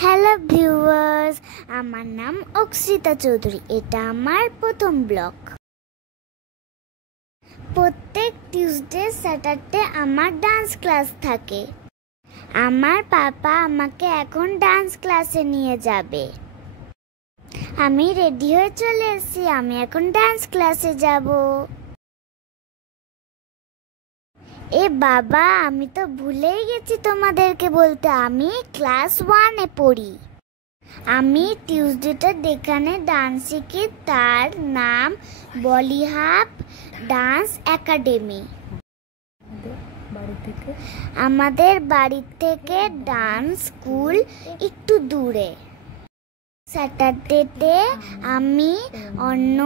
Hello viewers, আমার নাম অক্সিতা চৌধুরী। এটা আমার প্রথম ব্লগ। প্রত্যেক টিউসডে স্যাটারডে আমার ডান্স ক্লাস থাকে। আমার পাপা আমাকে এখন ডান্স ক্লাসে নিয়ে যাবে। আমি রেডি হয়ে চলে এসেছি, আমি এখন ডান্স ক্লাসে যাব। এ বাবা, আমি তো ভুলেই গেছি তোমাদেরকে বলতে, আমি ক্লাস 1-এ পড়ি। আমি টিউসডেটা যেখানে ডান্স শিখি তার নাম বলিহাব ডান্স একাডেমি। আমাদের বাড়ি থেকে ডান্স স্কুল একটু দূরে। স্যাটারডেতে আমি অন্য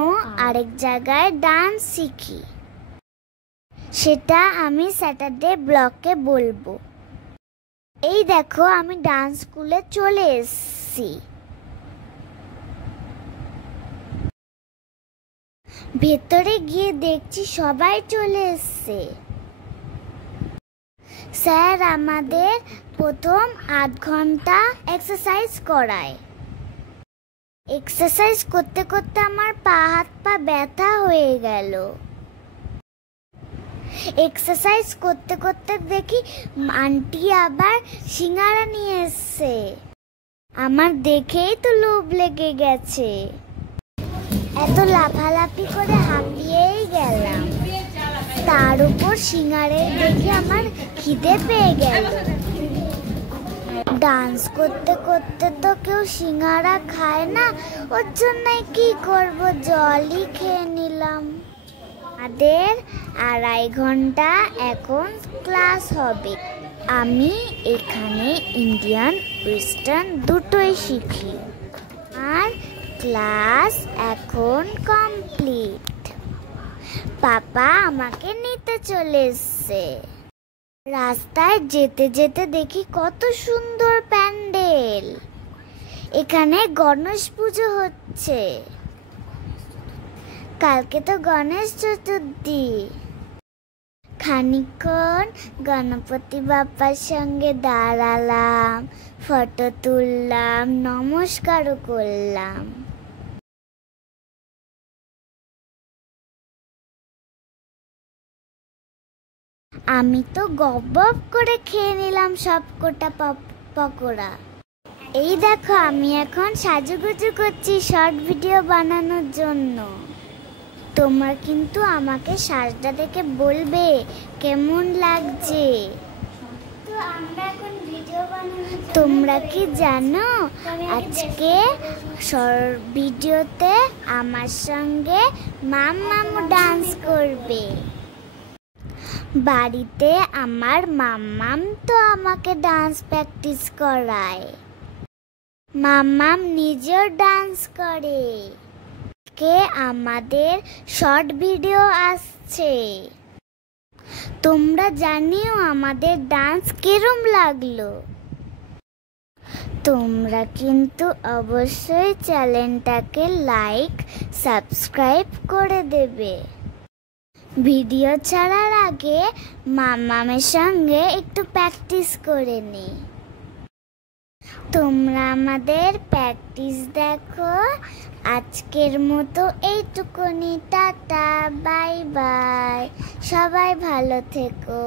আরেক জায়গায় ডান্স শিখি, সেটা আমি স্যাটারডে ব্লগে বলবো। এই দেখো, আমি ডান্স স্কুলে চলে এসেছি। ভেতরে গিয়ে দেখছি সবাই চলে এসছে। স্যার আমাদের প্রথম 8 ঘন্টা এক্সারসাইজ করায়। এক্সারসাইজ করতে করতে আমার হাত পা ব্যথা হয়ে গেল। এক্সারসাইজ করতে করতে দেখি আন্টি আবার সিঙ্গারা নিয়ে এসছে। আমার দেখেই তো লোভ লেগে গেছে। এত লাফালাফি করে হাঁপিয়েই গেলাম, তার উপর সিঙ্গারে দেখে আমার খিদে পেয়ে গেল। ডান্স করতে করতে তো কেউ সিঙ্গারা খায় না, ওর জন্য কি করব, জলই খেয়ে নিলাম। আমাদের 2.5 ঘন্টা এখন ক্লাস হবে। আমি এখানে ইন্ডিয়ান ওয়েস্টার্ন দুটোই শিখি। আর ক্লাস এখন কমপ্লিট। পাপা আমাকে নিতে চলে এসছে। রাস্তায় যেতে যেতে দেখি কত সুন্দর প্যান্ডেল। এখানে গণেশ পুজো হচ্ছে। কালকে তো গণেশ চতুর্থী। খানিকক্ষণ গণপতি বাপ্পার সঙ্গে দাঁড়ালাম, ফটো তুললাম, নমস্কারও করলাম। আমি তো গপ করে খেয়ে নিলাম সবকটা পকোড়া। এই দেখো, আমি এখন সাজুগুজু করছি শর্ট ভিডিও বানানোর জন্য। তোমরা কিন্তু আমাকে সাজটা দেখে বলবে কেমন লাগছে। তো আমরা এখন ভিডিও বানাবো। তোমরা কি জানো আজকে শর্ট ভিডিওতে আমার সঙ্গে মাম্মামু ডান্স করবে। বাড়িতে আমার মাম্মাম তো আমাকে ডান্স প্র্যাকটিস করায়। মাম্মাম নিজেও ডান্স করে। কে আমাদের শর্ট ভিডিও আসছে। তোমরা জানিও আমাদের ডান্স কিরম লাগলো। তোমরা কিন্তু অবশ্যই চ্যানেলটাকে লাইক সাবস্ক্রাইব করে দেবে। ভিডিও ছাড়ার আগে মাম্মামের সঙ্গে একটু প্র্যাকটিস করে নি। তোমরা আমাদের প্র্যাকটিস দেখো। আজকের মতো এইটুকুনি, টাটা, বাই বাই, সবাই ভালো থেকো।